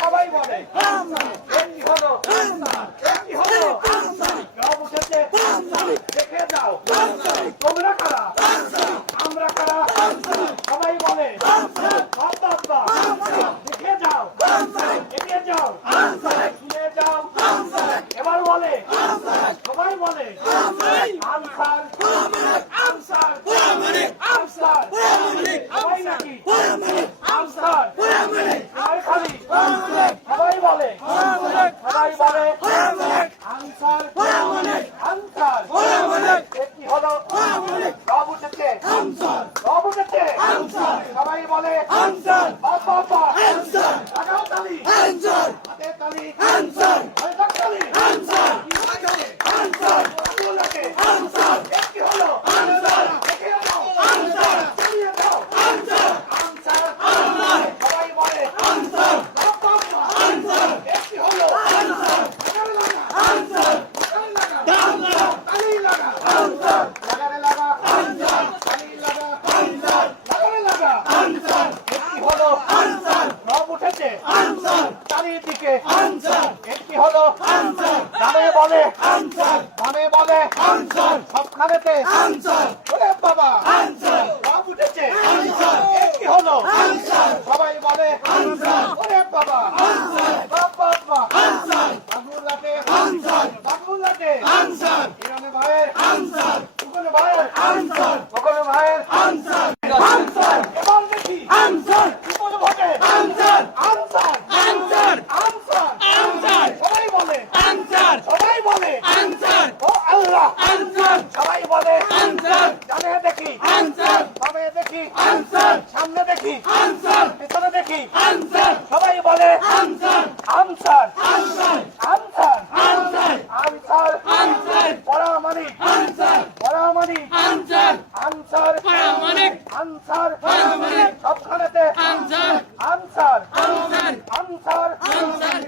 সবাই বলে। Answer! Answer! Answer! Answer! দিকে একটি হল আনসার। নামে বলে। আনসার। নামে বলে। আনসার। সবখানেতে। আনসার। বাবা। বাবু উঠেছে। একটি হলো আনসার। আনসার সবাই বলে আনসার আনসার আনসার আনসার আনসার আনসার আনসার পরামানি আনসার পরামানি আনসার আনসার পরামানি আনসার পরামানি সবখানেতে আনসার আনসার আনসার আনসার আনসার